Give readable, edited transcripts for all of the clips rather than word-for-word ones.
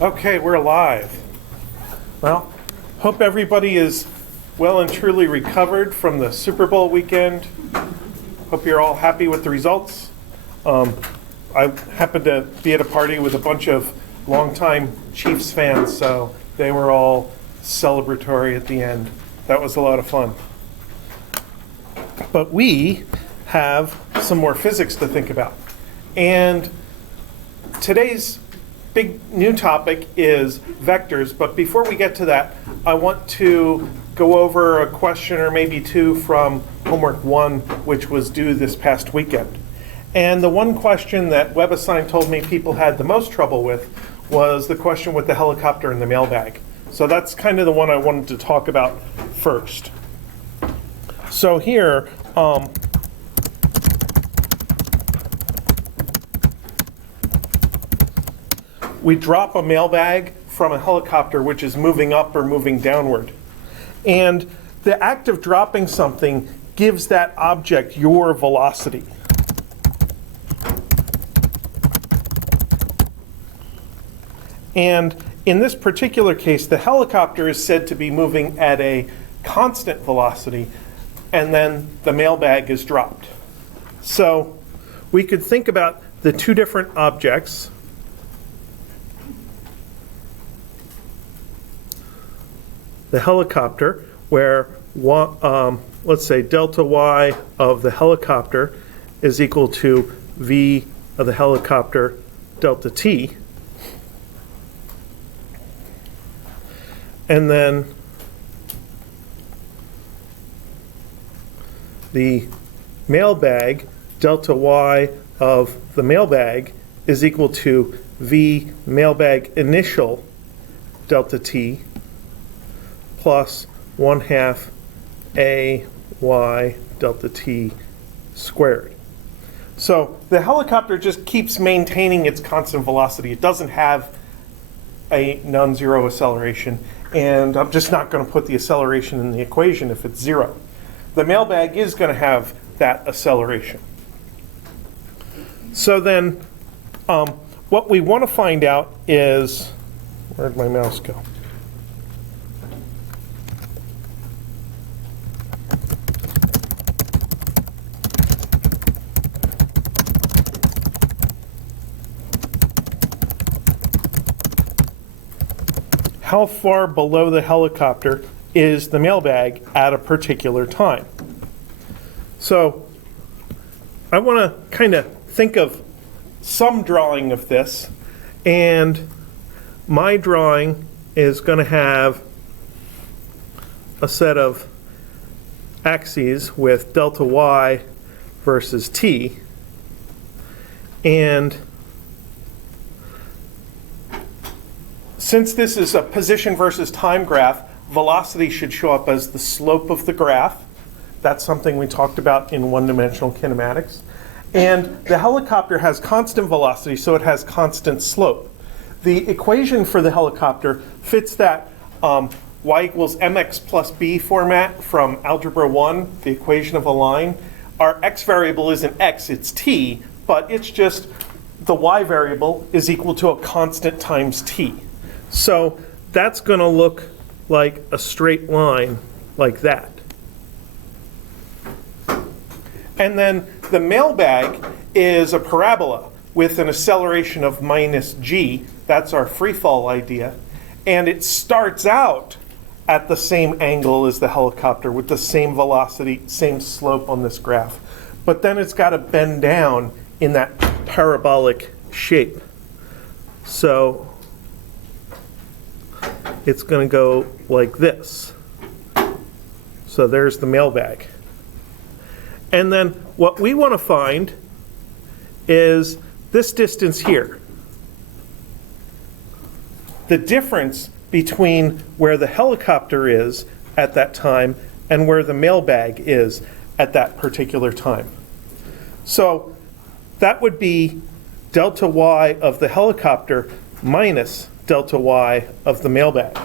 Okay, we're live. Well, hope everybody is well and truly recovered from the Super Bowl weekend. Hope you're all happy with the results. I happened to be at a party with a bunch of longtime Chiefs fans, so they were all celebratory at the end. That was a lot of fun. But we have some more physics to think about. And today's big new topic is vectors, but before we get to that, I want to go over a question or maybe two from homework 1, which was due this past weekend. And the one question that WebAssign told me people had the most trouble with was the question with the helicopter and the mailbag. So that's kind of the one I wanted to talk about first. So here, we drop a mailbag from a helicopter which is moving up or moving downward. And the act of dropping something gives that object your velocity. And in this particular case, the helicopter is said to be moving at a constant velocity, and then the mailbag is dropped. So we could think about the two different objects. The helicopter, where let's say delta y of the helicopter is equal to v of the helicopter delta t. And then the mailbag, delta y of the mailbag is equal to v mailbag initial delta t plus 1/2 a y delta t squared. So the helicopter just keeps maintaining its constant velocity. It doesn't have a non-zero acceleration, and I'm just not going to put the acceleration in the equation if it's 0. The mailbag is going to have that acceleration. So then what we want to find out is, where'd my mouse go? How far below the helicopter is the mailbag at a particular time? So I want to kind of think of some drawing of this, and my drawing is going to have a set of axes with delta y versus t, and since this is a position versus time graph, velocity should show up as the slope of the graph. That's something we talked about in one-dimensional kinematics. And the helicopter has constant velocity, so it has constant slope. The equation for the helicopter fits that y equals mx plus b format from Algebra 1, the equation of a line. Our x variable isn't x, it's t, but it's just the y variable is equal to a constant times t. So that's going to look like a straight line like that. And then the mailbag is a parabola with an acceleration of minus g. That's our free fall idea. And it starts out at the same angle as the helicopter with the same velocity, same slope on this graph. But then it's got to bend down in that parabolic shape. So it's going to go like this. So there's the mailbag. And then what we want to find is this distance here. The difference between where the helicopter is at that time and where the mailbag is at that particular time. So that would be delta y of the helicopter minus delta y of the mailbag.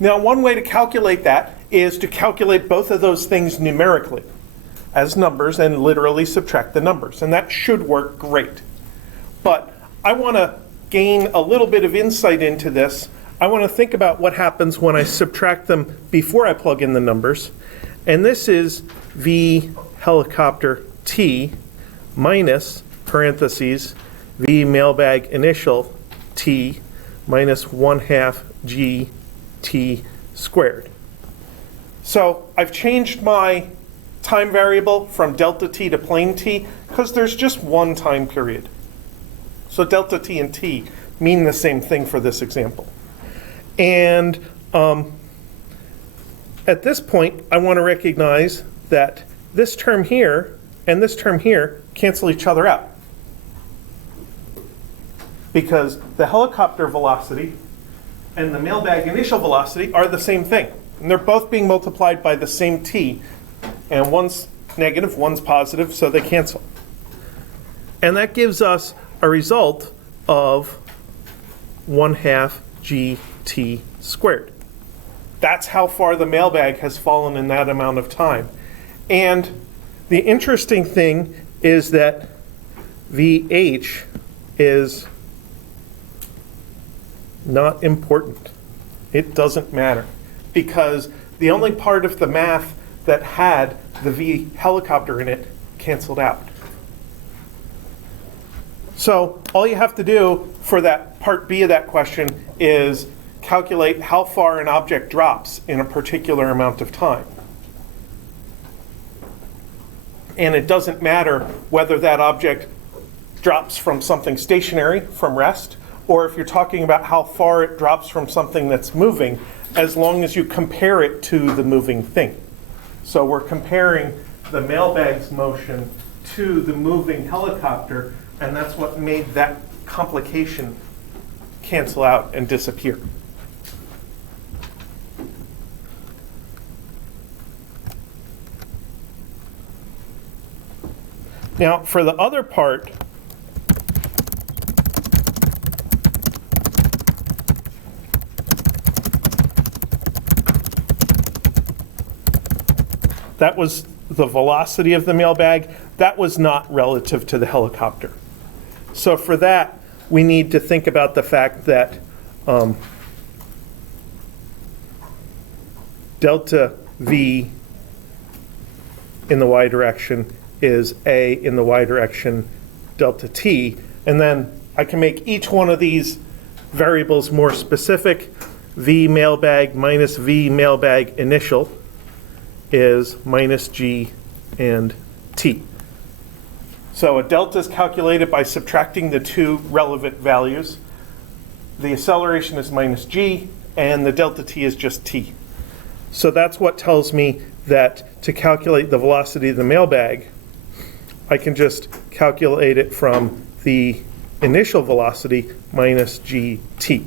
Now, one way to calculate that is to calculate both of those things numerically as numbers and literally subtract the numbers, and that should work great. But I want to gain a little bit of insight into this, I want to think about what happens when I subtract them before I plug in the numbers. And this is V helicopter T minus, parentheses, V mailbag initial T minus 1/2 G T squared. So I've changed my time variable from delta T to plain T because there's just one time period. So delta T and T mean the same thing for this example. And at this point, I want to recognize that this term here and this term here cancel each other out, because the helicopter velocity and the mailbag initial velocity are the same thing. And they're both being multiplied by the same T. And one's negative, one's positive, so they cancel. And that gives us a result of 1/2 GT squared. That's how far the mailbag has fallen in that amount of time. And the interesting thing is that VH is not important. It doesn't matter, because the only part of the math that had the V helicopter in it canceled out. So all you have to do for that part B of that question is calculate how far an object drops in a particular amount of time. And it doesn't matter whether that object drops from something stationary, from rest, or if you're talking about how far it drops from something that's moving, as long as you compare it to the moving thing. So we're comparing the mailbag's motion to the moving helicopter, and that's what made that complication cancel out and disappear. Now, for the other part, that was the velocity of the mailbag. That was not relative to the helicopter. So for that, we need to think about the fact that delta V in the y direction is A in the y direction delta T. And then I can make each one of these variables more specific. V mailbag minus V mailbag initial is minus G and T. So a delta is calculated by subtracting the two relevant values. The acceleration is minus G, and the delta T is just T. So that's what tells me that to calculate the velocity of the mailbag, I can just calculate it from the initial velocity minus GT.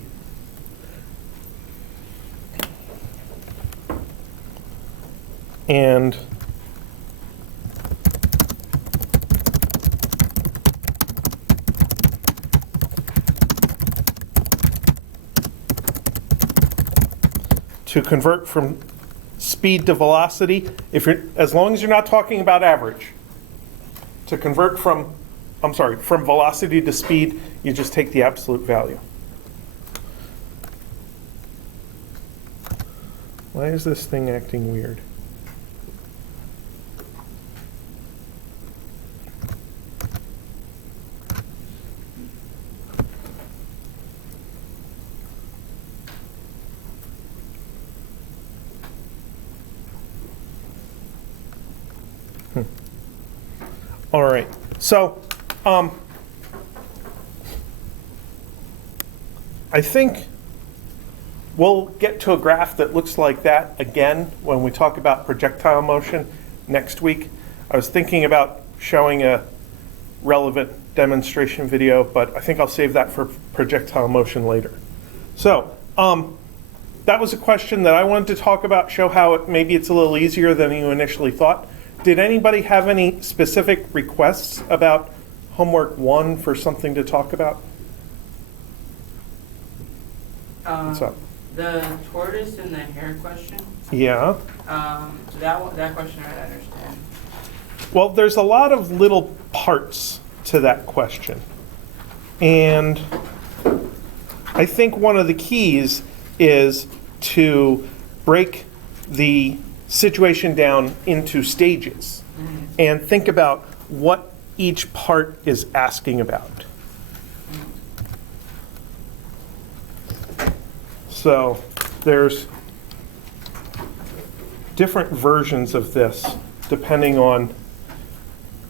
And to convert from speed to velocity, as long as you're not talking about average, to convert from velocity to speed, you just take the absolute value. Why is this thing acting weird? All right, so I think we'll get to a graph that looks like that again when we talk about projectile motion next week. I was thinking about showing a relevant demonstration video, but I think I'll save that for projectile motion later. So that was a question that I wanted to talk about, show how maybe it's a little easier than you initially thought. Did anybody have any specific requests about homework 1 for something to talk about? What's up? The tortoise and the hare question. Yeah. That question I understand. Well, there's a lot of little parts to that question. And I think one of the keys is to break the situation down into stages and think about what each part is asking about. So there's different versions of this depending on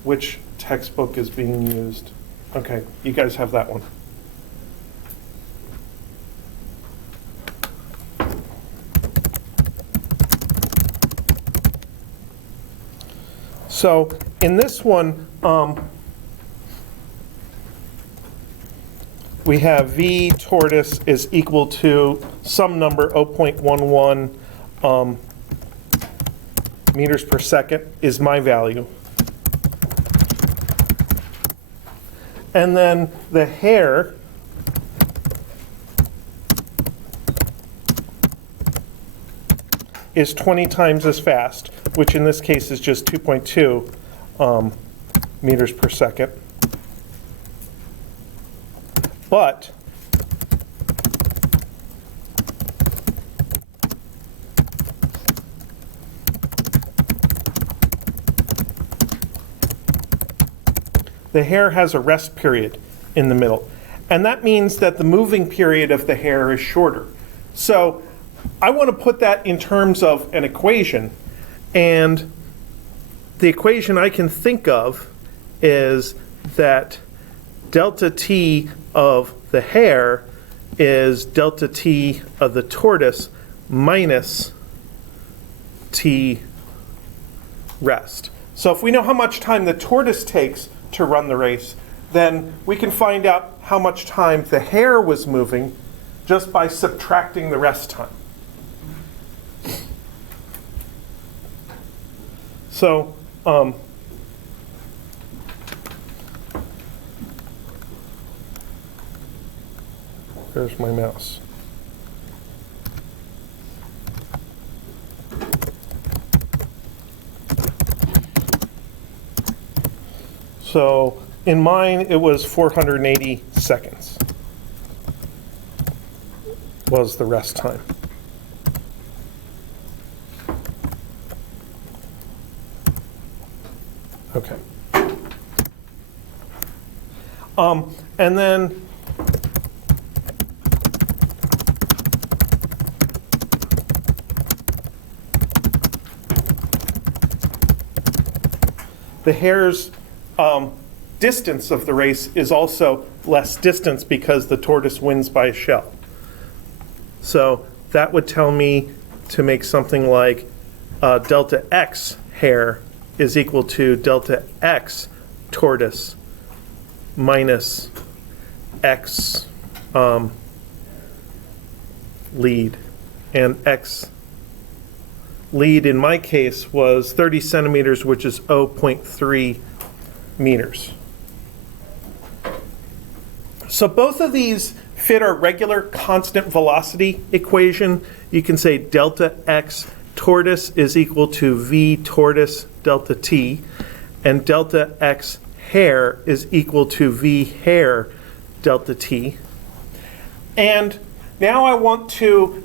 which textbook is being used. Okay, you guys have that one. So in this one, we have V tortoise is equal to some number, 0.11 meters per second is my value. And then the hare is 20 times as fast, which in this case is just 2.2 meters per second. But the hare has a rest period in the middle. And that means that the moving period of the hare is shorter. So I want to put that in terms of an equation. And the equation I can think of is that delta t of the hare is delta t of the tortoise minus t rest. So if we know how much time the tortoise takes to run the race, then we can find out how much time the hare was moving just by subtracting the rest time. So there's my mouse. So in mine, it was 480 seconds was the rest time. Okay. And then the hare's distance of the race is also less distance because the tortoise wins by a shell. So that would tell me to make something like delta x hare is equal to delta x tortoise minus x lead. And x lead in my case was 30 centimeters, which is 0.3 meters. So both of these fit our regular constant velocity equation. You can say delta x tortoise is equal to v tortoise delta t, and delta x hare is equal to v hare delta t. And now I want to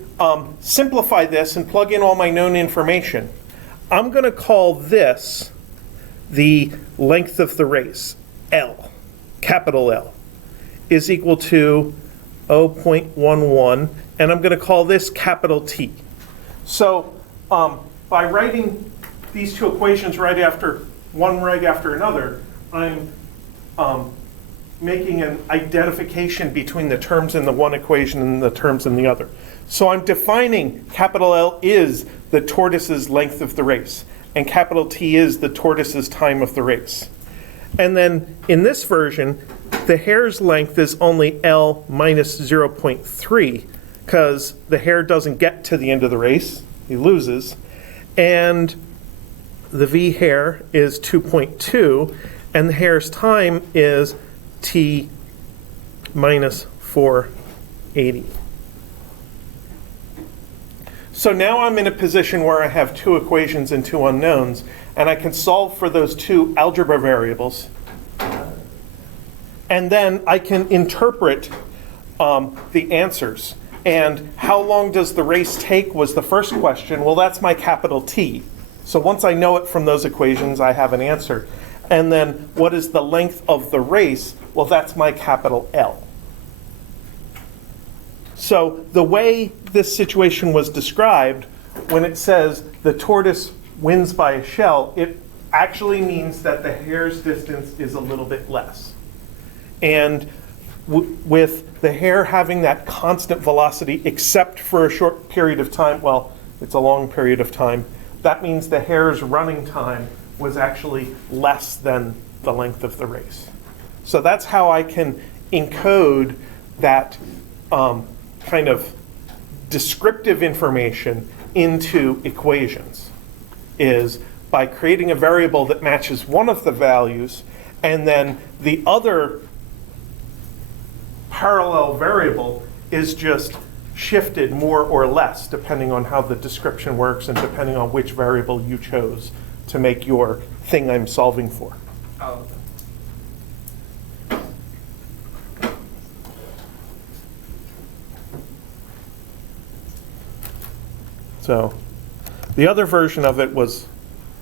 simplify this and plug in all my known information. I'm going to call this the length of the race, L, capital L, is equal to 0.11, and I'm going to call this capital T. So by writing these two equations right after another, I'm making an identification between the terms in the one equation and the terms in the other. So I'm defining capital L is the tortoise's length of the race, and capital T is the tortoise's time of the race. And then in this version, the hare's length is only L minus 0.3, because the hare doesn't get to the end of the race, he loses. And the V hare is 2.2, and the hare's time is T minus 480. So now I'm in a position where I have two equations and two unknowns, and I can solve for those two algebra variables. And then I can interpret the answers. And how long does the race take was the first question. Well, that's my capital T. So once I know it from those equations, I have an answer. And then what is the length of the race? Well, that's my capital L. So the way this situation was described, when it says the tortoise wins by a shell, it actually means that the hare's distance is a little bit less. And with the hare having that constant velocity, except for a short period of time, well, it's a long period of time, that means the hare's running time was actually less than the length of the race. So that's how I can encode that kind of descriptive information into equations, is by creating a variable that matches one of the values, and then the other parallel variable is just shifted more or less depending on how the description works and depending on which variable you chose to make your thing I'm solving for. Oh, So the other version of it was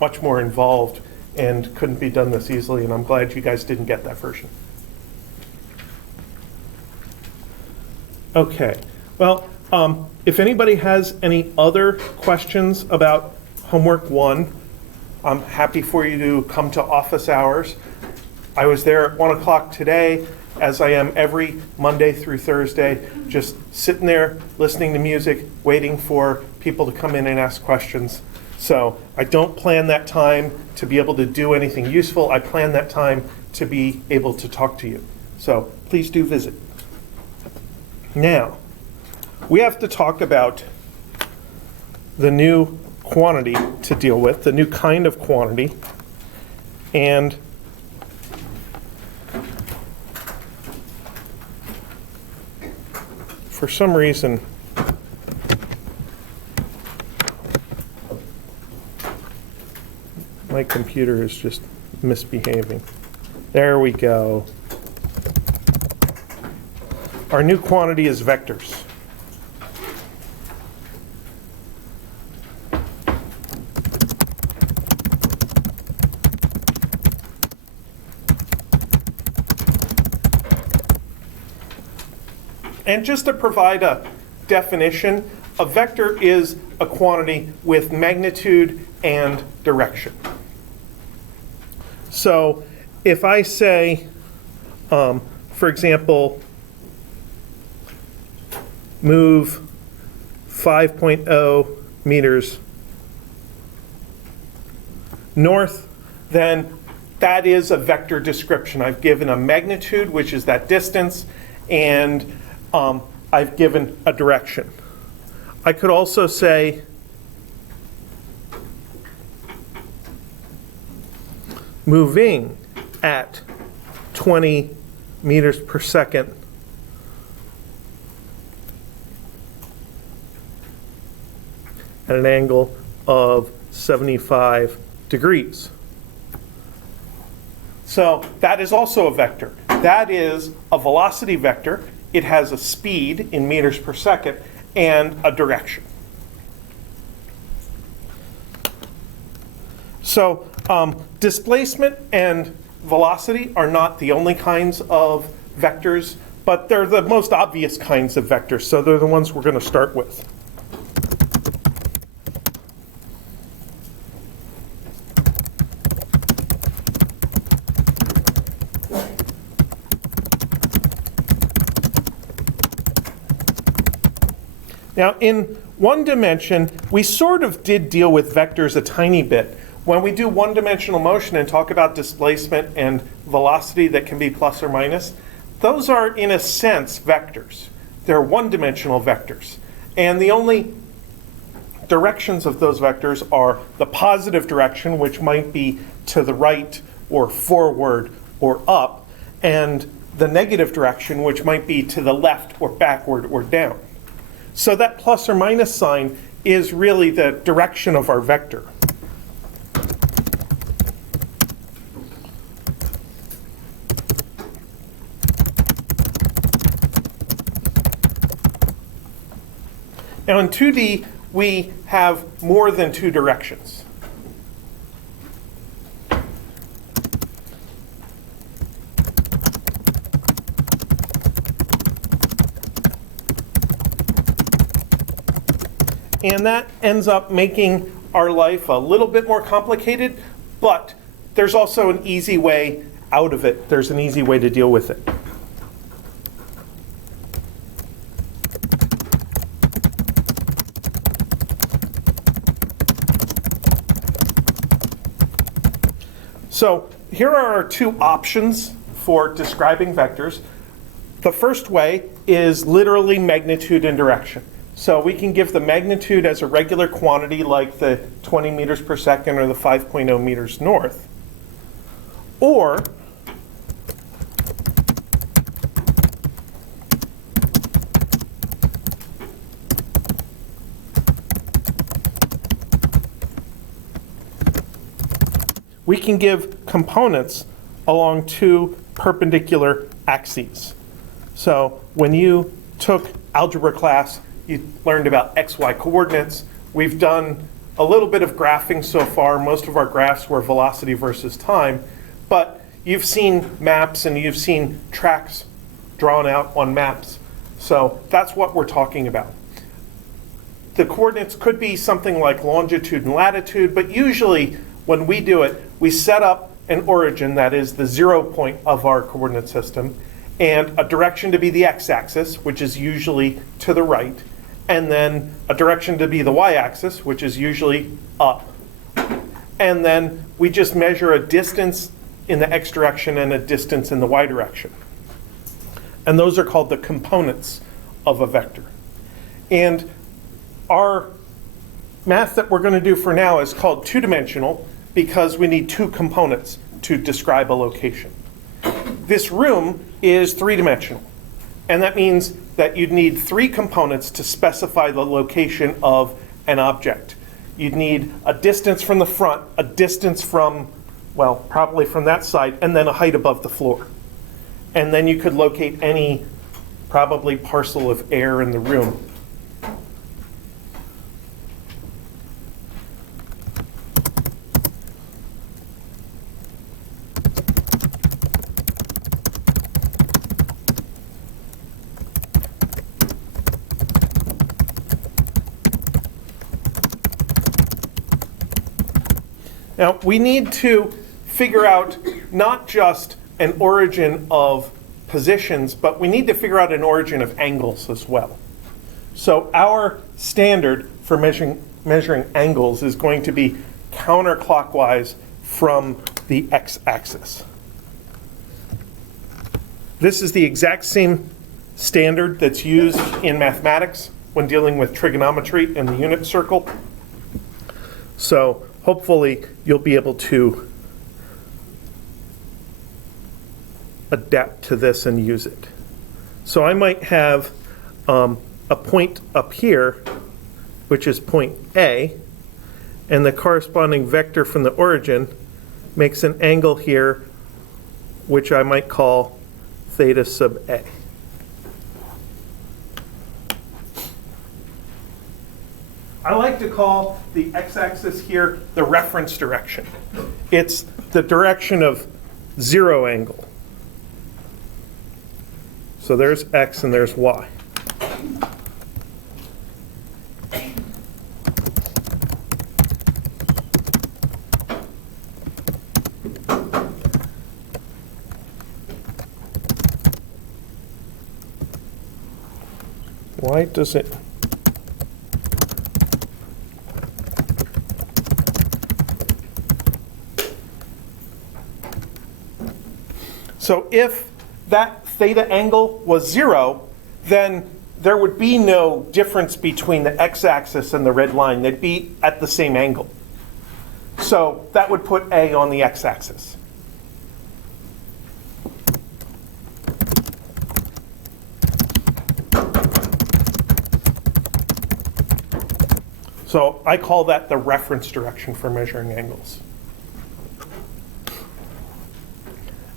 much more involved and couldn't be done this easily, and I'm glad you guys didn't get that version. Okay, well, if anybody has any other questions about homework 1, I'm happy for you to come to office hours. I was there at 1 o'clock today, as I am every Monday through Thursday, just sitting there listening to music, waiting for people to come in and ask questions. So I don't plan that time to be able to do anything useful. I plan that time to be able to talk to you. So please do visit. Now, we have to talk about the new quantity to deal with, the new kind of quantity. And for some reason, my computer is just misbehaving. There we go. Our new quantity is vectors. And just to provide a definition, a vector is a quantity with magnitude and direction. So if I say, for example, move 5.0 meters north, then that is a vector description. I've given a magnitude, which is that distance, and I've given a direction. I could also say moving at 20 meters per second at an angle of 75 degrees. So that is also a vector. That is a velocity vector. It has a speed in meters per second and a direction. So displacement and velocity are not the only kinds of vectors, but they're the most obvious kinds of vectors, so they're the ones we're going to start with. Now, in one dimension, we sort of did deal with vectors a tiny bit. When we do one-dimensional motion and talk about displacement and velocity that can be plus or minus, those are, in a sense, vectors. They're one-dimensional vectors. And the only directions of those vectors are the positive direction, which might be to the right or forward or up, and the negative direction, which might be to the left or backward or down. So that plus or minus sign is really the direction of our vector. Now in 2D, we have more than two directions. And that ends up making our life a little bit more complicated, but there's also an easy way out of it. There's an easy way to deal with it. So here are our two options for describing vectors. The first way is literally magnitude and direction. So we can give the magnitude as a regular quantity like the 20 meters per second or the 5.0 meters north. Or we can give components along two perpendicular axes. So when you took algebra class, you learned about XY coordinates. We've done a little bit of graphing so far. Most of our graphs were velocity versus time, but you've seen maps and you've seen tracks drawn out on maps. So that's what we're talking about. The coordinates could be something like longitude and latitude, but usually when we do it, we set up an origin, that is the 0 point of our coordinate system, and a direction to be the x-axis, which is usually to the right, and then a direction to be the y-axis, which is usually up. And then we just measure a distance in the x direction and a distance in the y direction. And those are called the components of a vector. And our math that we're going to do for now is called two-dimensional because we need two components to describe a location. This room is three-dimensional, and that means that you'd need three components to specify the location of an object. You'd need a distance from the front, a distance from, well, probably from that side, and then a height above the floor. And then you could locate any probably parcel of air in the room. Now, we need to figure out not just an origin of positions, but we need to figure out an origin of angles as well. So our standard for measuring angles is going to be counterclockwise from the x-axis. This is the exact same standard that's used in mathematics when dealing with trigonometry in the unit circle. So hopefully you'll be able to adapt to this and use it. So I might have a point up here, which is point A, and the corresponding vector from the origin makes an angle here, which I might call theta sub A. I like to call the x-axis here the reference direction. It's the direction of zero angle. So there's x and there's y. Why does it? So if that theta angle was 0, then there would be no difference between the x-axis and the red line. They'd be at the same angle. So that would put A on the x-axis. So I call that the reference direction for measuring angles.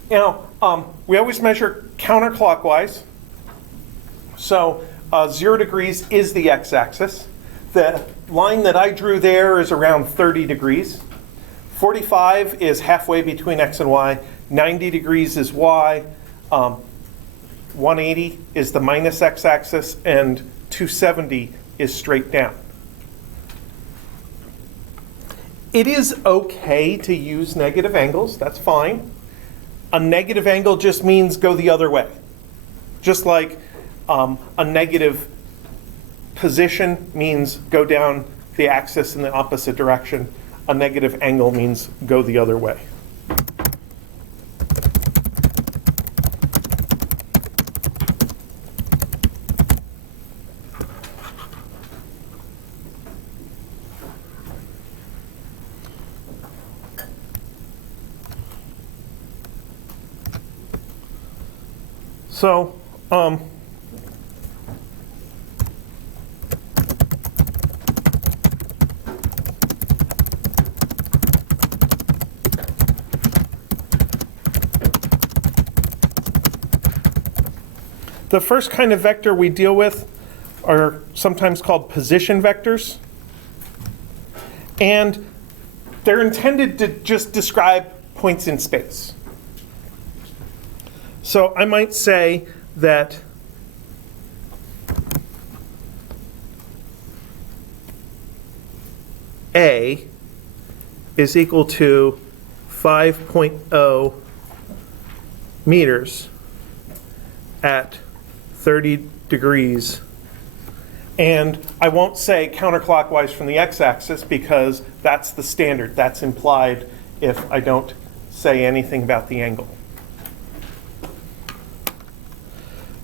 Now, we always measure counterclockwise. So 0 degrees is the x-axis. The line that I drew there is around 30 degrees. 45 is halfway between x and y. 90 degrees is y. 180 is the minus x-axis, and 270 is straight down. It is okay to use negative angles, that's fine. A negative angle just means go the other way. Just like a negative position means go down the axis in the opposite direction, a negative angle means go the other way. So, the first kind of vector we deal with are sometimes called position vectors. And they're intended to just describe points in space. So I might say that A is equal to 5.0 meters at 30 degrees. And I won't say counterclockwise from the x-axis because that's the standard. That's implied if I don't say anything about the angle.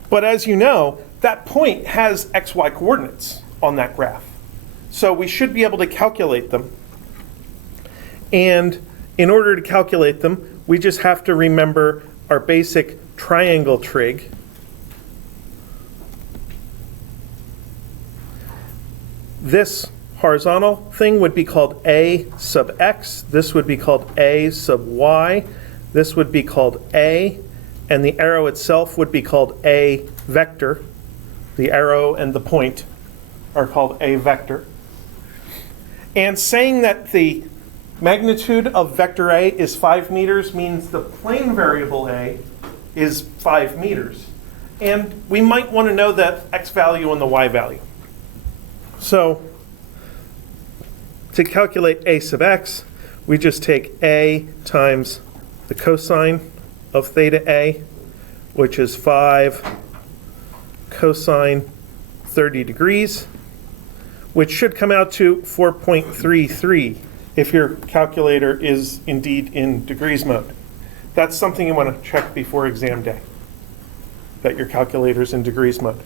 But as you know, that point has xy coordinates on that graph. So we should be able to calculate them. And in order to calculate them, we just have to remember our basic triangle trig. This horizontal thing would be called A sub x. This would be called A sub y. This would be called A. And the arrow itself would be called A vector. The arrow and the point are called A vector. And saying that the magnitude of vector A is 5 meters means the plane variable A is 5 meters. And we might want to know the x value and the y value. So to calculate A sub x, we just take A times the cosine of theta A, which is 5 cosine 30 degrees, which should come out to 4.33 if your calculator is indeed in degrees mode. That's something you want to check before exam day, that your calculator's in degrees mode.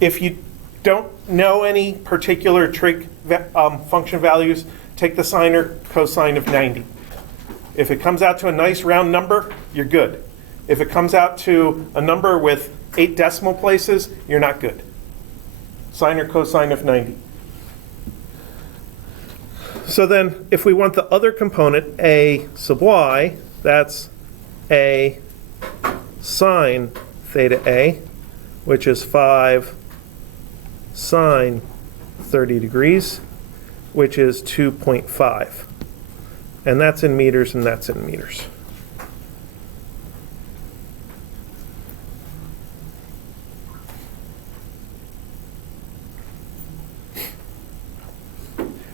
If you don't know any particular trig function values, take the sine or cosine of 90. If it comes out to a nice round number, you're good. If it comes out to a number with 8 decimal places, you're not good. Sine or cosine of 90. So then, if we want the other component, A sub y, that's A sine theta A, which is 5 sine 30 degrees, which is 2.5. And that's in meters, and that's in meters.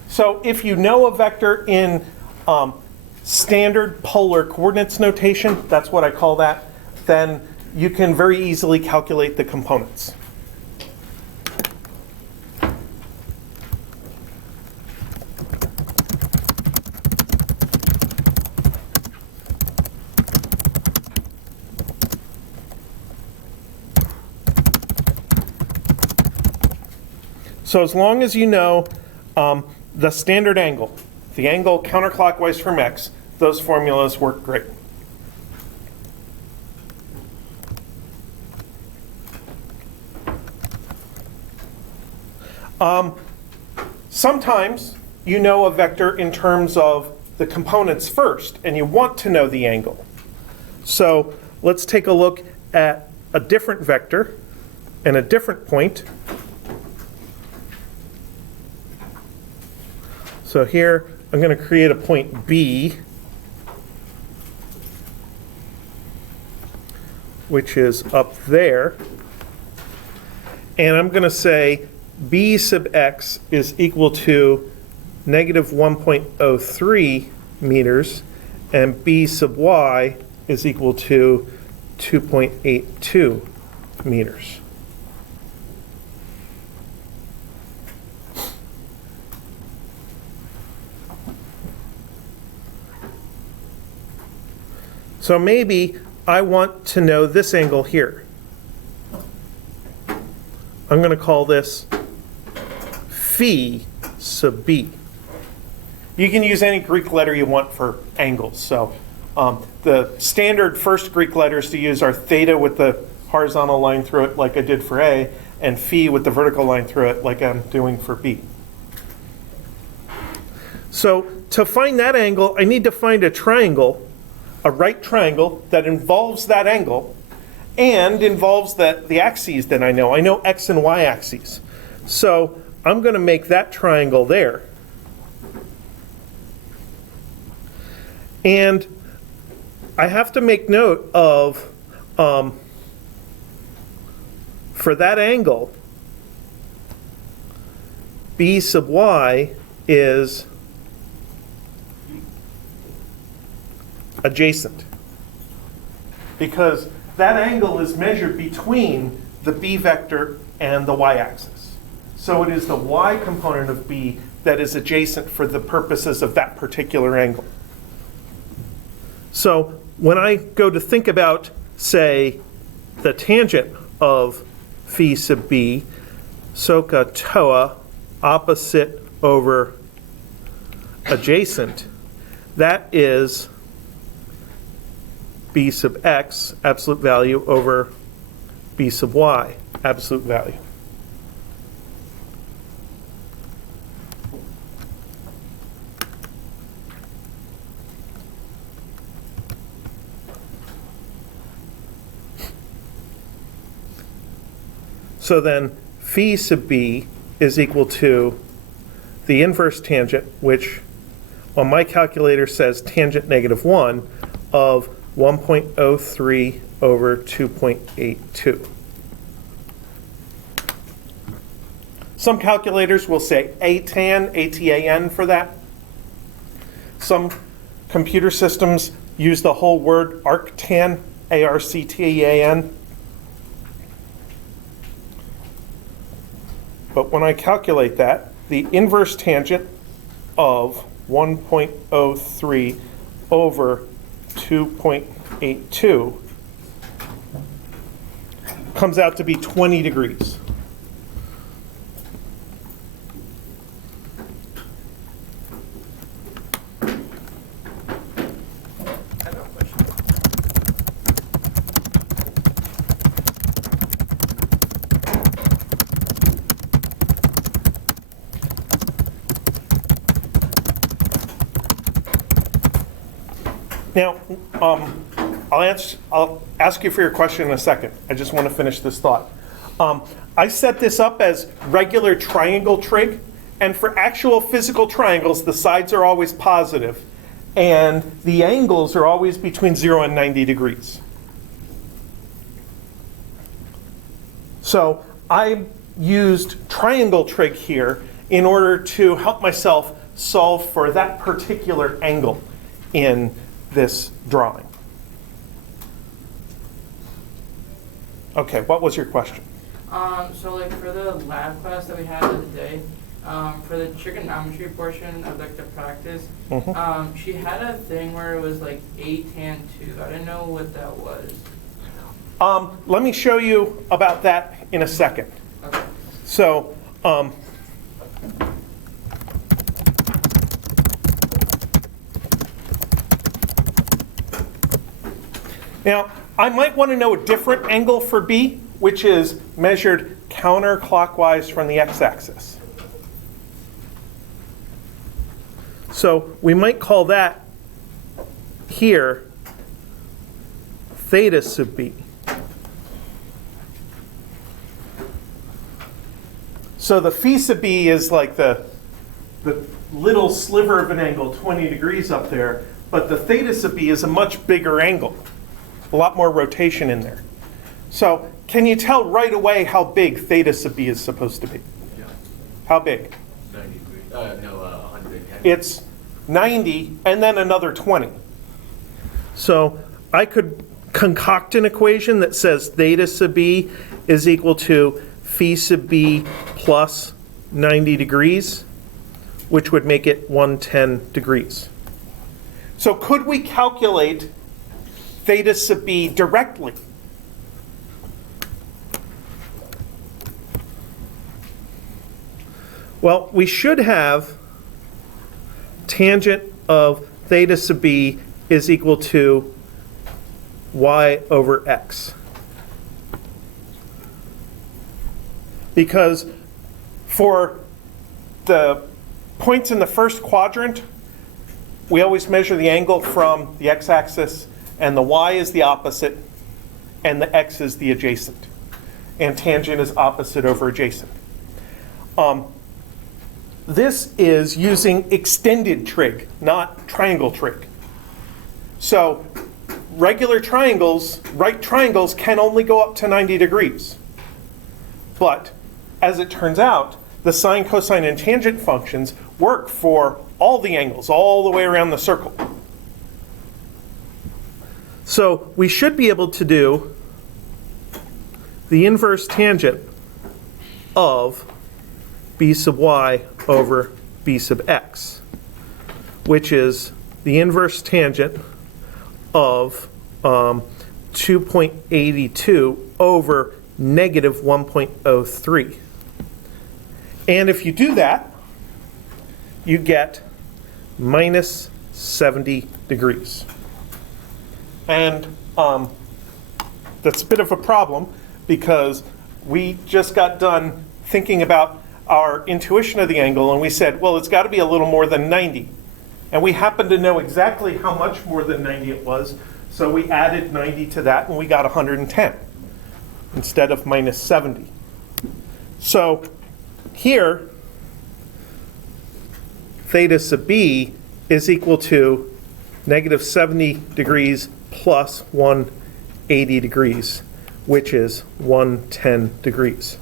So if you know a vector in standard polar coordinates notation, that's what I call that, then you can very easily calculate the components. So as long as you know the standard angle, the angle counterclockwise from x, those formulas work great. Sometimes you know a vector in terms of the components first, and you want to know the angle. So let's take a look at a different vector and a different point, So here, I'm going to create a point B, which is up there. And I'm going to say B sub x is equal to negative 1.03 meters, and B sub y is equal to 2.82 meters. So maybe I want to know this angle here. I'm going to call this phi sub b. You can use any Greek letter you want for angles. So the standard first Greek letters to use are theta with the horizontal line through it like I did for A, and phi with the vertical line through it like I'm doing for B. So to find that angle, I need to find a triangle, a right triangle that involves that angle and involves the axes that I know. I know x and y axes. So I'm going to make that triangle there. And I have to make note of, for that angle, B sub y is adjacent. Because that angle is measured between the B vector and the y-axis. So it is the y component of B that is adjacent for the purposes of that particular angle. So when I go to think about, say, the tangent of phi sub b, soka toa, opposite over adjacent, that is b sub x, absolute value, over b sub y, absolute value. So then phi sub b is equal to the inverse tangent, which on my calculator says tangent negative 1 of 1.03 over 2.82. Some calculators will say atan, ATAN for that. Some computer systems use the whole word arctan, ARCTAN. But when I calculate that, the inverse tangent of 1.03 over 2.82 comes out to be 20 degrees. Now, I'll ask you for your question in a second. I just want to finish this thought. I set this up as regular triangle trig, and for actual physical triangles, the sides are always positive, and the angles are always between 0 and 90 degrees. So I used triangle trig here in order to help myself solve for that particular angle in this drawing. Okay, what was your question? So like for the lab class that we had the other day, for the trigonometry portion of like the practice, she had a thing where it was like a tan 2. I didn't know what that was. Let me show you about that in a second. Okay. So, now, I might want to know a different angle for B, which is measured counterclockwise from the x-axis. So we might call that here theta sub B. So the phi sub B is like the the little sliver of an angle, 20 degrees up there, but the theta sub b is a much bigger angle, a lot more rotation in there. So can you tell right away how big theta sub b is supposed to be? Yeah. How big? 90 degrees. No, 100. It's 90 and then another 20. So I could concoct an equation that says theta sub b is equal to phi sub b plus 90 degrees, which would make it 110 degrees. So could we calculate theta sub b directly? Well, we should have tangent of theta sub b is equal to y over x. Because for the points in the first quadrant, we always measure the angle from the x-axis, and the y is the opposite, and the x is the adjacent. And tangent is opposite over adjacent. This is using extended trig, not triangle trig. So regular triangles, right triangles can only go up to 90 degrees. But as it turns out, the sine, cosine, and tangent functions work for all the angles, all the way around the circle. So we should be able to do the inverse tangent of b sub y over b sub x, which is the inverse tangent of 2.82 over negative 1.03. And if you do that, you get minus 70 degrees. And that's a bit of a problem because we just got done thinking about our intuition of the angle, and we said, well, it's got to be a little more than 90. And we happen to know exactly how much more than 90 it was, so we added 90 to that, and we got 110 instead of minus 70. So here, theta sub b is equal to negative 70 degrees plus 180 degrees, which is 110 degrees.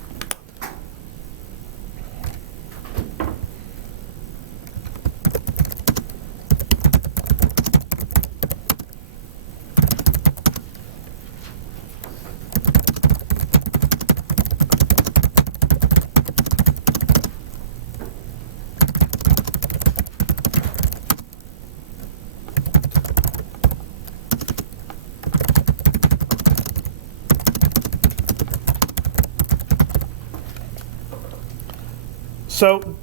So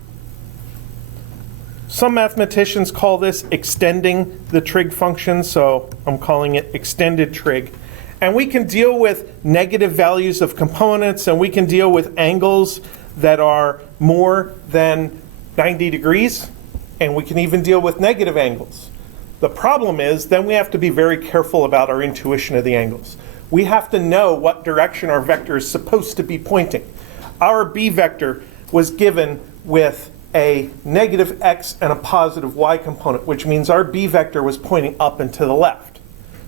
some mathematicians call this extending the trig function, so I'm calling it extended trig. And we can deal with negative values of components, and we can deal with angles that are more than 90 degrees, and we can even deal with negative angles. The problem is then we have to be very careful about our intuition of the angles. We have to know what direction our vector is supposed to be pointing. Our b vector was given with a negative x and a positive y component, which means our b vector was pointing up and to the left.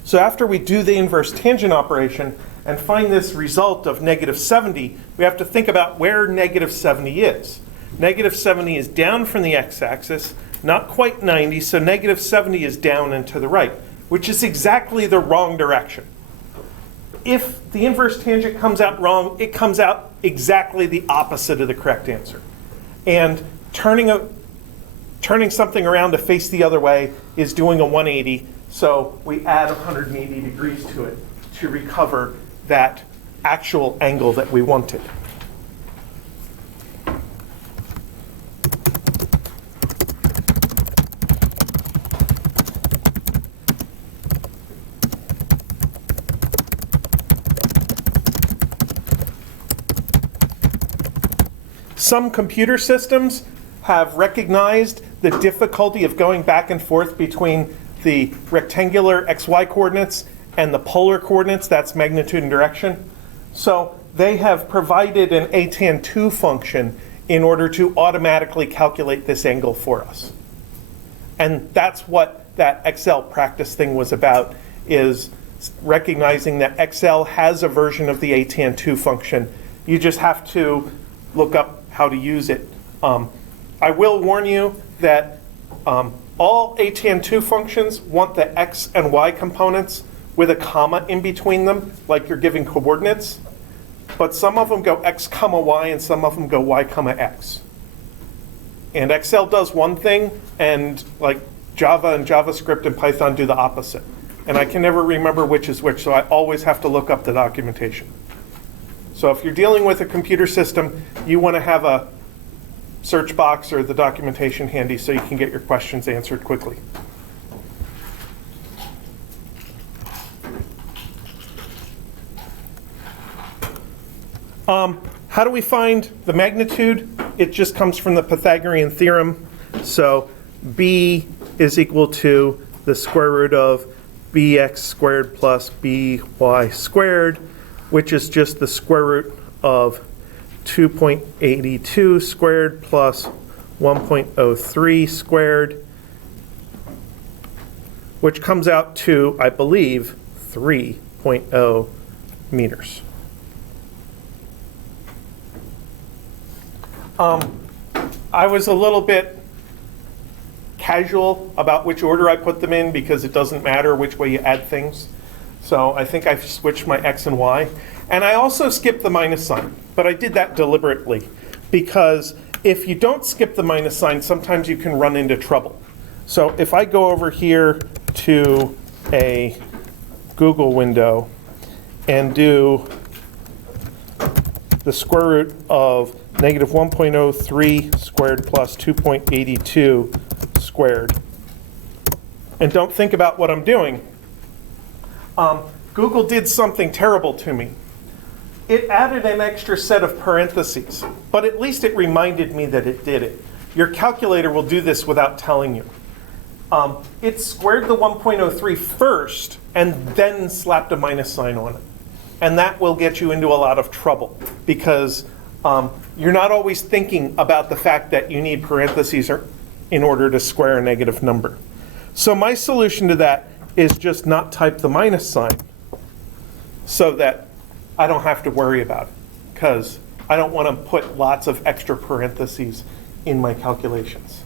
So after we do the inverse tangent operation and find this result of negative 70, we have to think about where negative 70 is. Negative 70 is down from the x-axis, not quite 90, so negative 70 is down and to the right, which is exactly the wrong direction. If the inverse tangent comes out wrong, it comes out exactly the opposite of the correct answer. And turning something around to face the other way is doing a 180, so we add 180 degrees to it to recover that actual angle that we wanted. Some computer systems have recognized the difficulty of going back and forth between the rectangular xy coordinates and the polar coordinates, that's magnitude and direction. So they have provided an atan2 function in order to automatically calculate this angle for us. And that's what that Excel practice thing was about, is recognizing that Excel has a version of the ATAN2 function. You just have to look up how to use it. I will warn you that all ATAN2 functions want the x and y components with a comma in between them, like you're giving coordinates. But some of them go x comma y and some of them go y comma x. And Excel does one thing, and like Java and JavaScript and Python do the opposite. And I can never remember which is which, so I always have to look up the documentation. So if you're dealing with a computer system, you want to have a search box or the documentation handy so you can get your questions answered quickly. How do we find the magnitude? It just comes from the Pythagorean theorem. So b is equal to the square root of bx squared plus by squared, which is just the square root of 2.82 squared plus 1.03 squared, which comes out to, I believe, 3.0 meters. I was a little bit casual about which order I put them in because it doesn't matter which way you add things. So I think I've switched my x and y. And I also skipped the minus sign, but I did that deliberately because if you don't skip the minus sign, sometimes you can run into trouble. So if I go over here to a Google window and do the square root of negative 1.03 squared plus 2.82 squared, and don't think about what I'm doing, Google did something terrible to me. It added an extra set of parentheses, but at least it reminded me that it did it. Your calculator will do this without telling you. It squared the 1.03 first and then slapped a minus sign on it. And that will get you into a lot of trouble because you're not always thinking about the fact that you need parentheses in order to square a negative number. So my solution to that is just not type the minus sign so that I don't have to worry about it, because I don't want to put lots of extra parentheses in my calculations.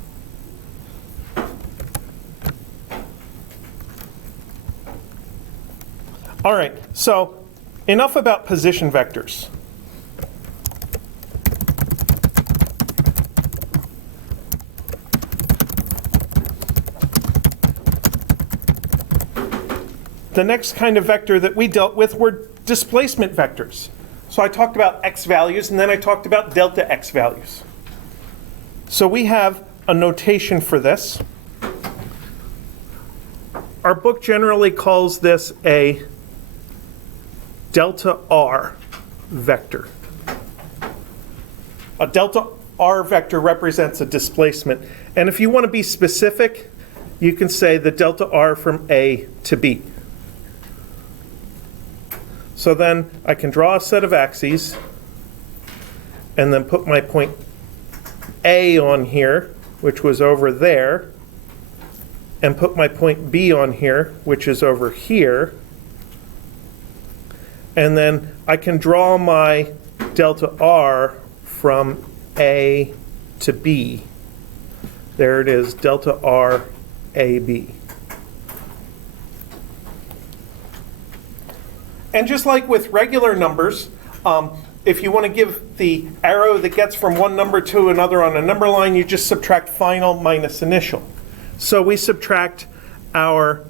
All right, so enough about position vectors. The next kind of vector that we dealt with were displacement vectors. So I talked about x values, and then I talked about delta x values. So we have a notation for this. Our book generally calls this a delta r vector. A delta r vector represents a displacement. And if you want to be specific, you can say the delta r from A to B. So then I can draw a set of axes and then put my point A on here, which was over there, and put my point B on here, which is over here. And then I can draw my delta R from A to B. There it is, delta R, AB. And just like with regular numbers, if you want to give the arrow that gets from one number to another on a number line, you just subtract final minus initial. So we subtract our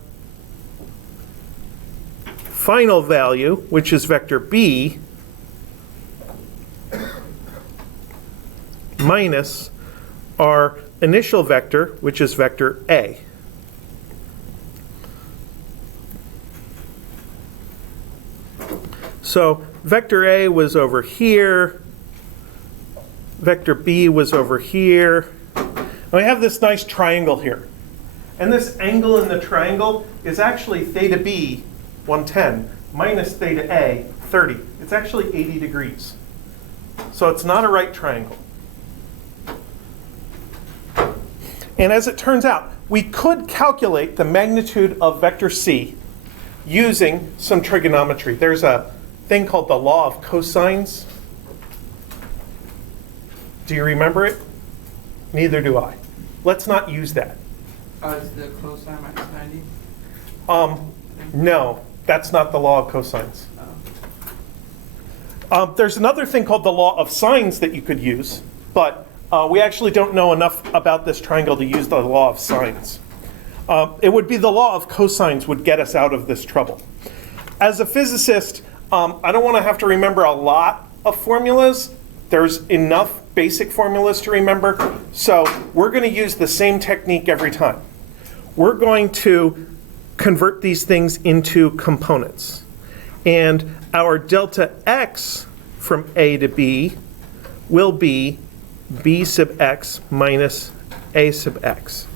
final value, which is vector B, minus our initial vector, which is vector A. So vector A was over here, vector B was over here. And we have this nice triangle here. And this angle in the triangle is actually theta B, 110, minus theta A, 30. It's actually 80 degrees. So it's not a right triangle. And as it turns out, we could calculate the magnitude of vector c using some trigonometry. There's a thing called the law of cosines. Do you remember it? Neither do I. Let's not use that. Is the cosine minus 90? No, that's not the law of cosines. Oh. There's another thing called the law of sines that you could use, but we actually don't know enough about this triangle to use the law of sines. It would be the law of cosines would get us out of this trouble. As a physicist, I don't want to have to remember a lot of formulas. There's enough basic formulas to remember, so we're going to use the same technique every time. We're going to convert these things into components. And our delta x from a to b will be b sub x minus a sub x.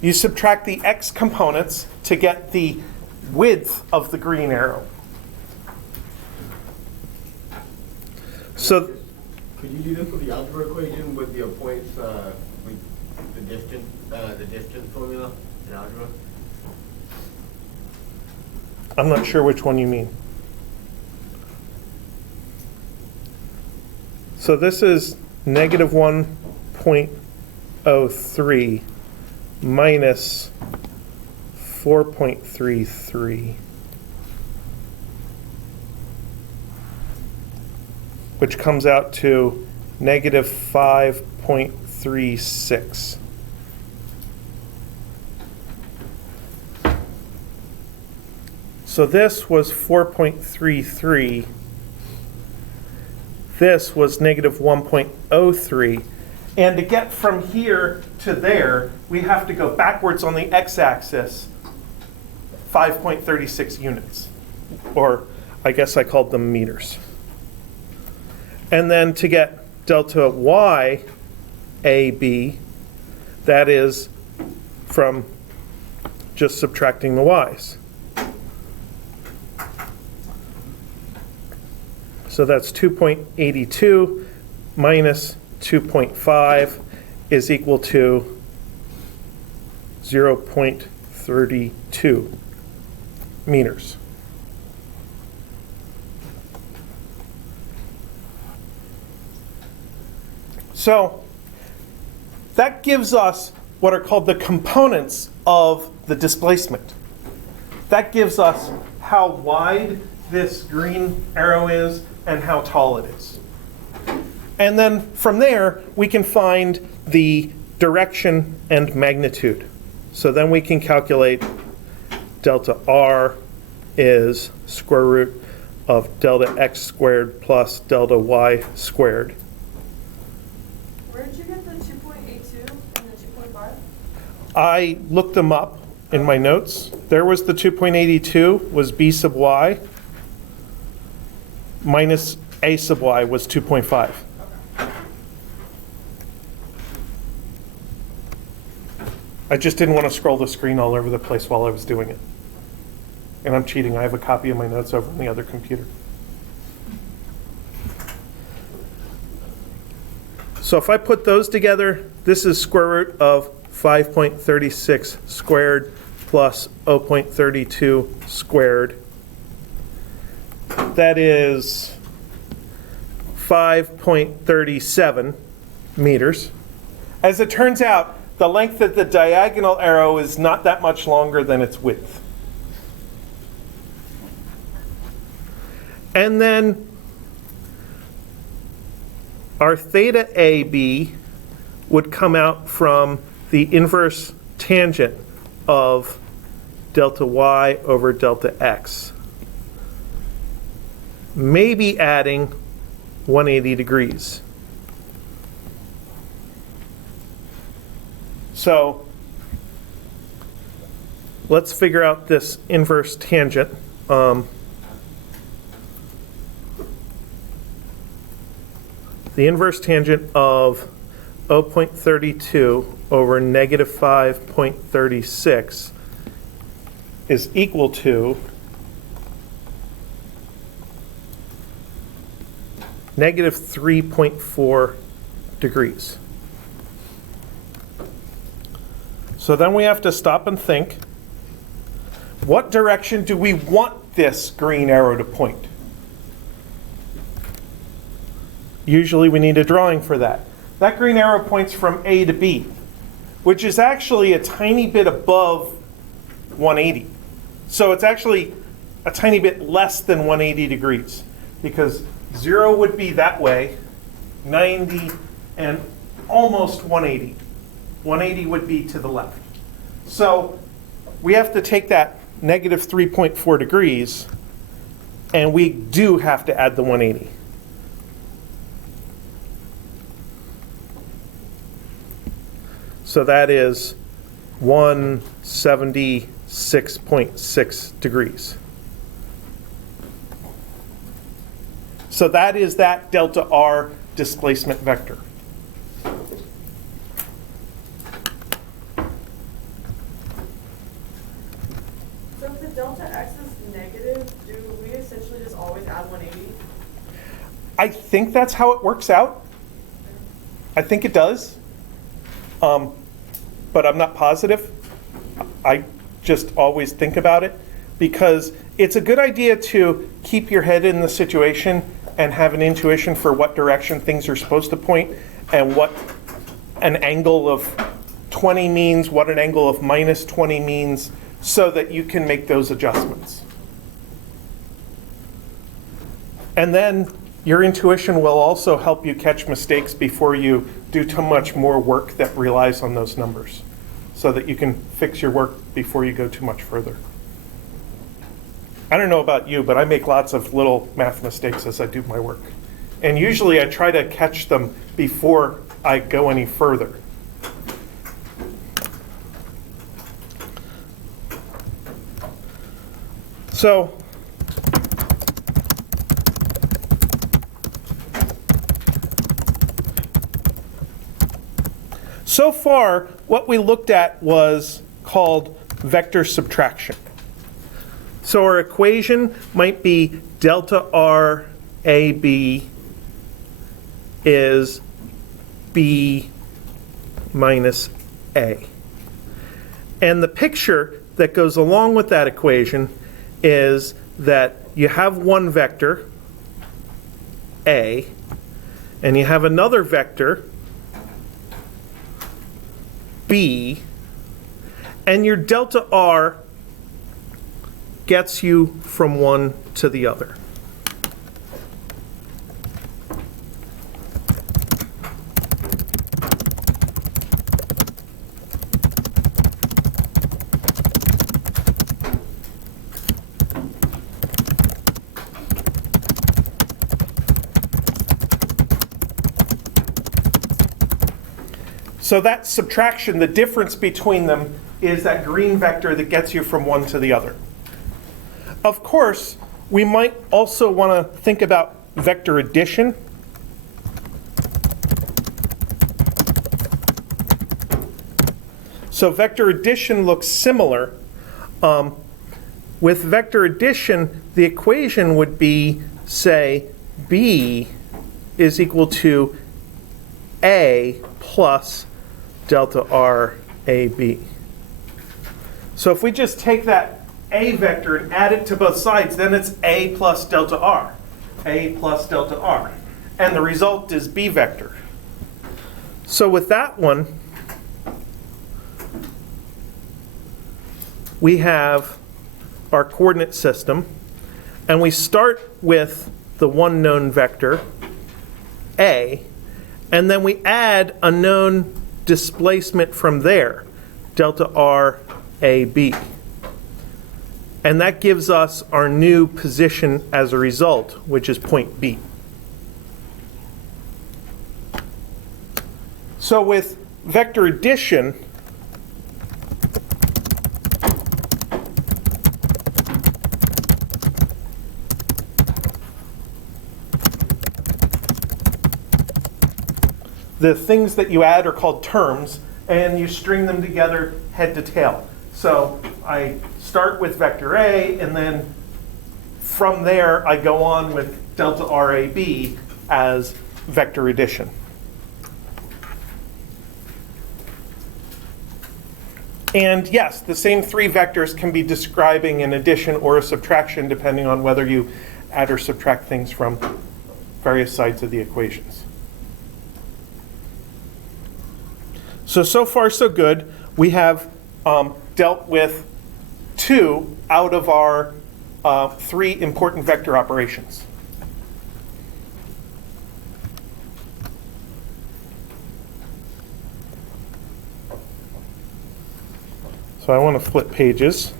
You subtract the x components to get the width of the green arrow. So Could you do this with the algebra equation with the points, with the distance formula in algebra? I'm not sure which one you mean. So this is negative 1.03 minus 4.33, which comes out to negative 5.36. So this was 4.33. This was negative 1.03. And to get from here to there, we have to go backwards on the x-axis 5.36 units. Or I guess I called them meters. And then to get delta y, a, b, that is from just subtracting the y's. So that's 2.82 minus 2.5 is equal to 0.32 meters. So that gives us what are called the components of the displacement. That gives us how wide this green arrow is and how tall it is. And then from there, we can find the direction and magnitude. So then we can calculate delta r is square root of delta x squared plus delta y squared. Where did you get the 2.82 and the 2.5? I looked them up in my notes. There was the 2.82 was b sub y minus a sub y was 2.5. I just didn't want to scroll the screen all over the place while I was doing it. And I'm cheating. I have a copy of my notes over on the other computer. So if I put those together, this is square root of 5.36 squared plus 0.32 squared. That is 5.37 meters. As it turns out, the length of the diagonal arrow is not that much longer than its width. And then our theta AB would come out from the inverse tangent of delta y over delta x. Maybe adding 180 degrees. So let's figure out this inverse tangent. The inverse tangent of 0.32 over negative 5.36 is equal to negative 3.4 degrees. So then we have to stop and think, what direction do we want this green arrow to point? Usually we need a drawing for that. That green arrow points from A to B, which is actually a tiny bit above 180. So it's actually a tiny bit less than 180 degrees, because 0 would be that way, 90, and almost 180. 180 would be to the left. So we have to take that negative 3.4 degrees, and we do have to add the 180. So that is 176.6 degrees. So that is that delta R displacement vector. So if the delta x is negative, do we essentially just always add 180? I think that's how it works out. I think it does. But I'm not positive. I just always think about it because it's a good idea to keep your head in the situation and have an intuition for what direction things are supposed to point and what an angle of 20 means, what an angle of minus 20 means, so that you can make those adjustments. And then your intuition will also help you catch mistakes before you do too much more work that relies on those numbers, so that you can fix your work before you go too much further. I don't know about you, but I make lots of little math mistakes as I do my work. And usually I try to catch them before I go any further. So far, what we looked at was called vector subtraction. So our equation might be delta R AB is B minus A. And the picture that goes along with that equation is that you have one vector, A, and you have another vector, B, and your delta R gets you from one to the other. So that subtraction, the difference between them, is that green vector that gets you from one to the other. Of course, we might also want to think about vector addition. So vector addition looks similar. With vector addition, the equation would be, say, B is equal to A plus delta R AB. So if we just take that A vector and add it to both sides, then it's A plus delta R. A plus delta R. And the result is B vector. So with that one, we have our coordinate system, and we start with the one known vector, A, and then we add a known displacement from there, delta R AB. And that gives us our new position as a result, which is point B. So with vector addition, the things that you add are called terms, and you string them together head to tail. So I start with vector A, and then from there I go on with delta RAB as vector addition. And yes, the same three vectors can be describing an addition or a subtraction depending on whether you add or subtract things from various sides of the equations. So far so good. We have dealt with 2 out of our 3 important vector operations. So I want to flip pages.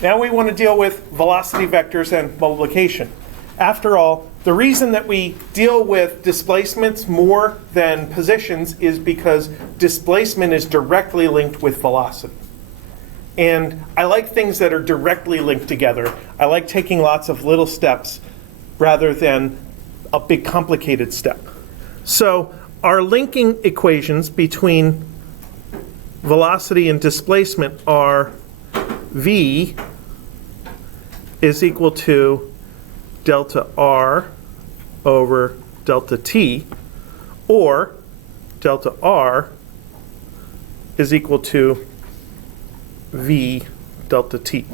Now we want to deal with velocity vectors and multiplication. After all, the reason that we deal with displacements more than positions is because displacement is directly linked with velocity. And I like things that are directly linked together. I like taking lots of little steps rather than a big complicated step. So our linking equations between velocity and displacement are v is equal to delta r over delta t, or delta r is equal to v delta t.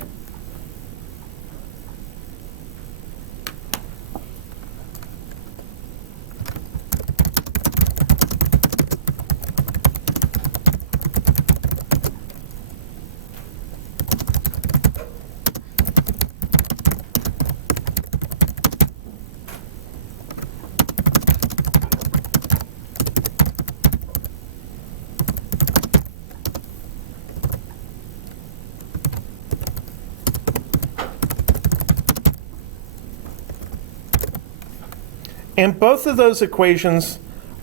And both of those equations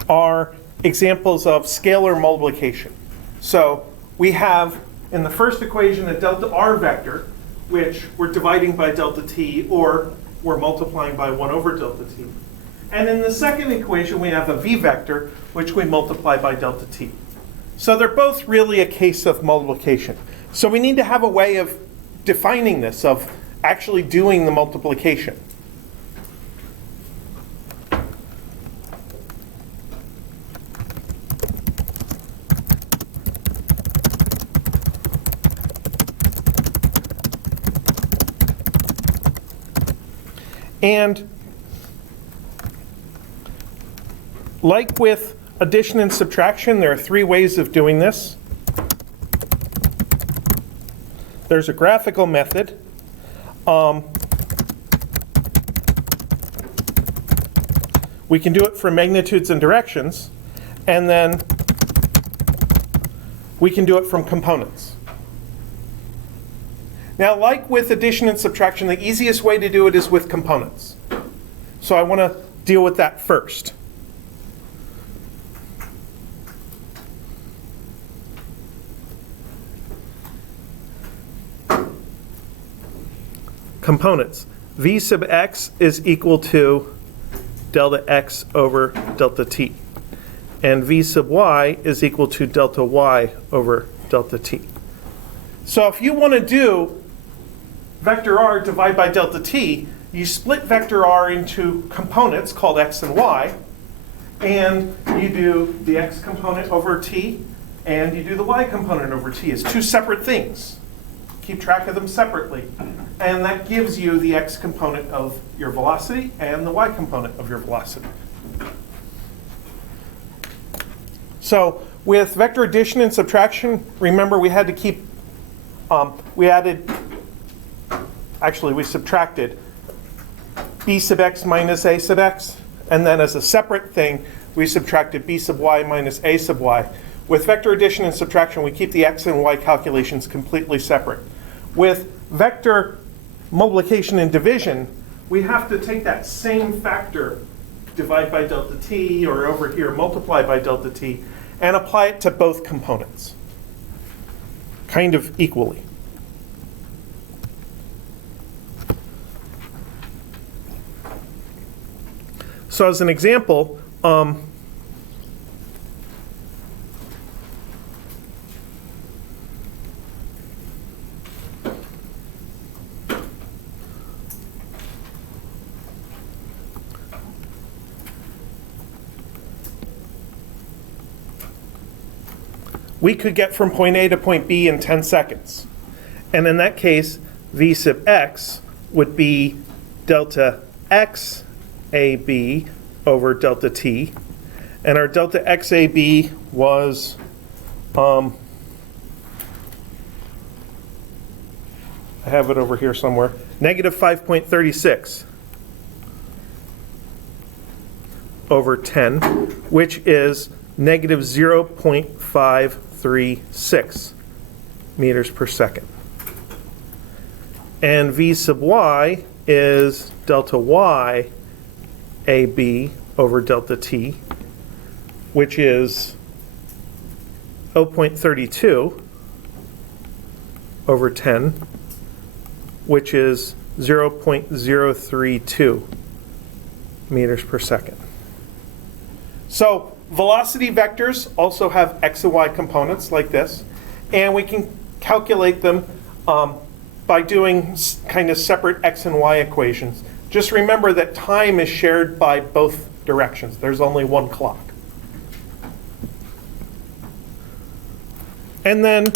are examples of scalar multiplication. So we have in the first equation a delta r vector, which we're dividing by delta t, or we're multiplying by 1 over delta t. And in the second equation we have a v vector, which we multiply by delta t. So they're both really a case of multiplication. So we need to have a way of defining this, of actually doing the multiplication. And like with addition and subtraction, there are 3 ways of doing this. There's a graphical method. We can do it for magnitudes and directions, and then we can do it from components. Now, like with addition and subtraction, the easiest way to do it is with components. So I want to deal with that first. Components. V sub x is equal to delta x over delta t. And v sub y is equal to delta y over delta t. So if you want to do vector r divided by delta t, you split vector r into components called x and y, and you do the x component over t, and you do the y component over t as 2 separate things. Keep track of them separately. And that gives you the x component of your velocity and the y component of your velocity. So with vector addition and subtraction, remember we had to keep, we subtracted b sub x minus a sub x, and then as a separate thing, we subtracted b sub y minus a sub y. With vector addition and subtraction, we keep the x and y calculations completely separate. With vector multiplication and division, we have to take that same factor, divide by delta t, or over here, multiply by delta t, and apply it to both components, kind of equally. So as an example, we could get from point A to point B in 10 seconds. And in that case, v sub x would be delta x AB over delta t. And our delta xab was I have it over here somewhere, negative 5.36 over 10, which is negative 0.536 meters per second. And v sub y is delta y AB over delta t, which is 0.32 over 10, which is 0.032 meters per second. So velocity vectors also have x and y components like this, and we can calculate them by doing kind of separate x and y equations. Just remember that time is shared by both directions. There's only one clock. And then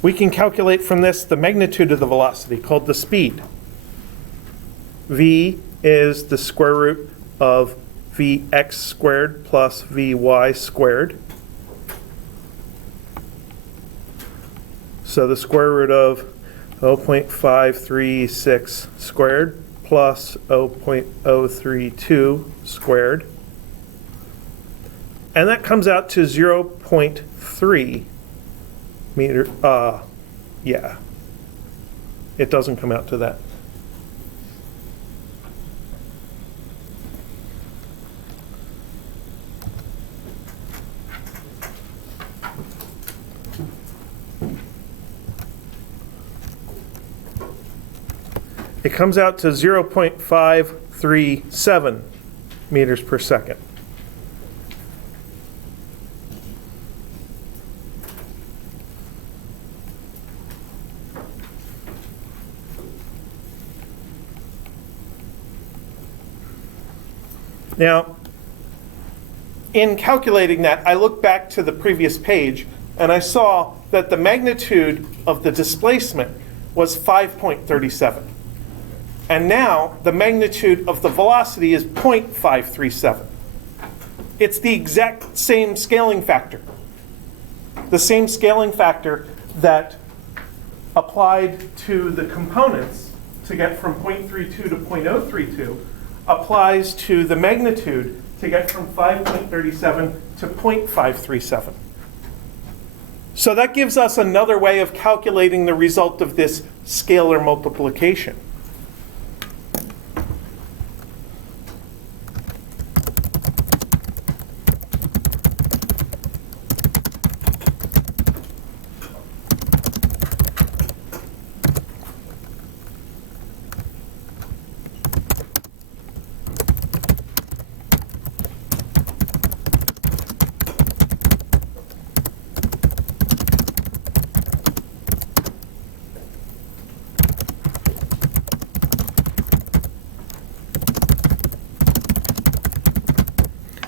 we can calculate from this the magnitude of the velocity, called the speed. V is the square root of Vx squared plus Vy squared. So the square root of 0.536 squared plus 0.032 squared. And that comes out to 0.3 meter. Yeah. It doesn't come out to that. It comes out to 0.537 meters per second. Now, in calculating that, I looked back to the previous page and I saw that the magnitude of the displacement was 5.37. And now the magnitude of the velocity is 0.537. It's the exact same scaling factor. The same scaling factor that applied to the components to get from 0.32 to 0.032 applies to the magnitude to get from 5.37 to 0.537. So that gives us another way of calculating the result of this scalar multiplication.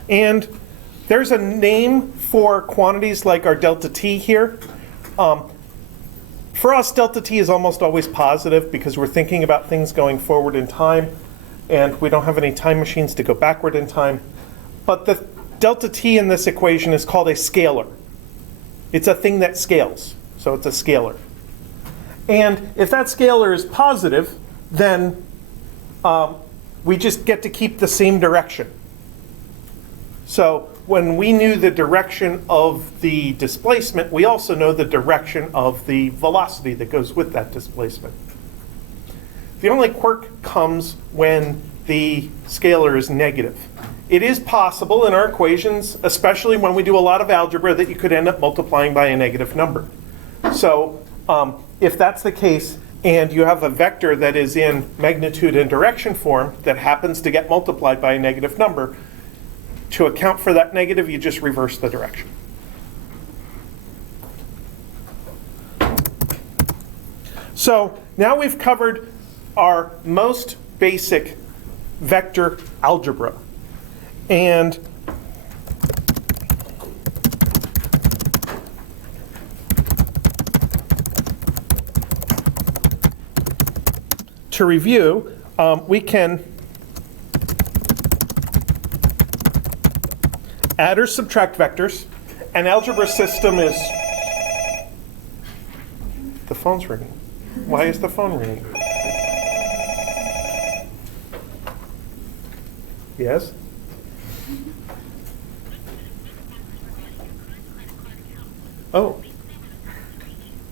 And there's a name for quantities like our delta t here. For us, delta t is almost always positive because we're thinking about things going forward in time, and we don't have any time machines to go backward in time. But the delta t in this equation is called a scalar. It's a thing that scales, so it's a scalar. And if that scalar is positive, then we just get to keep the same direction. So when we knew the direction of the displacement, we also know the direction of the velocity that goes with that displacement. The only quirk comes when the scalar is negative. It is possible in our equations, especially when we do a lot of algebra, that you could end up multiplying by a negative number. So if that's the case, and you have a vector that is in magnitude and direction form that happens to get multiplied by a negative number, to account for that negative, you just reverse the direction. So now we've covered our most basic vector algebra. And to review, we can add or subtract vectors. An algebra system is... The phone's ringing. Why is the phone ringing? Yes? Oh,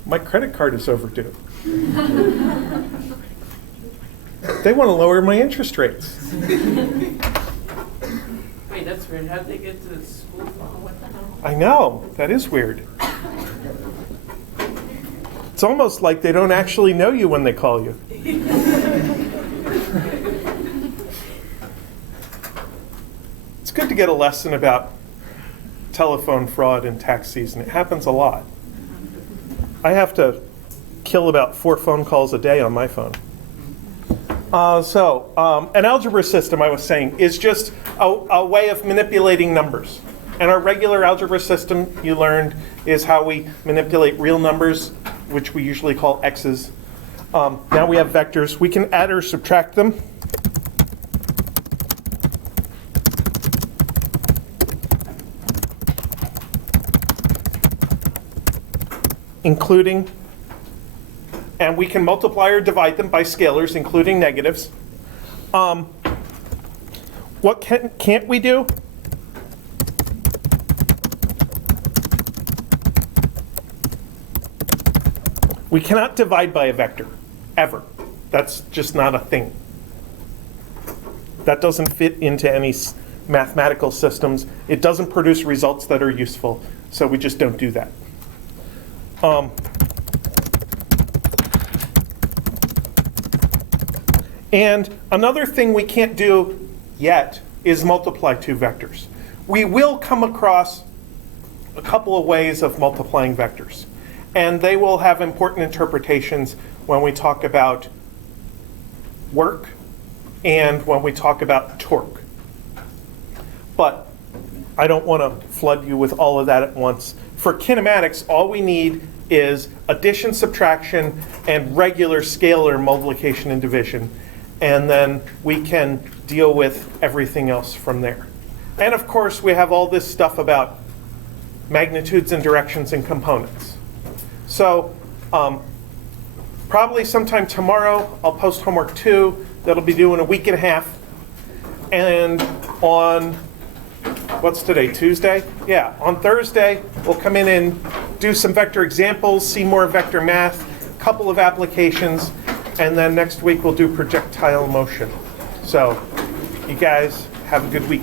my credit card is overdue. They want to lower my interest rates. Wait, that's weird. How'd they get to the school phone? What the hell? I know, that is weird. It's almost like they don't actually know you when they call you. It's good to get a lesson about telephone fraud in tax season. It happens a lot. I have to kill about 4 phone calls a day on my phone. An algebra system, I was saying, is just a way of manipulating numbers. And our regular algebra system, you learned, is how we manipulate real numbers, which we usually call x's. Now we have vectors. We can add or subtract them. Including, and we can multiply or divide them by scalars, including negatives. What can't we do? We cannot divide by a vector, ever. That's just not a thing. That doesn't fit into any mathematical systems. It doesn't produce results that are useful, so we just don't do that. And another thing we can't do yet is multiply 2 vectors. We will come across a couple of ways of multiplying vectors, and they will have important interpretations when we talk about work and when we talk about torque. But I don't want to flood you with all of that at once. For kinematics, all we need is addition, subtraction, and regular scalar multiplication and division. And then we can deal with everything else from there. And of course, we have all this stuff about magnitudes and directions and components. So probably sometime tomorrow, I'll post homework 2. That'll be due in a week and a half. And on, what's today, Tuesday? Yeah, on Thursday, we'll come in and do some vector examples, see more vector math, a couple of applications, and then next week we'll do projectile motion. So you guys have a good week.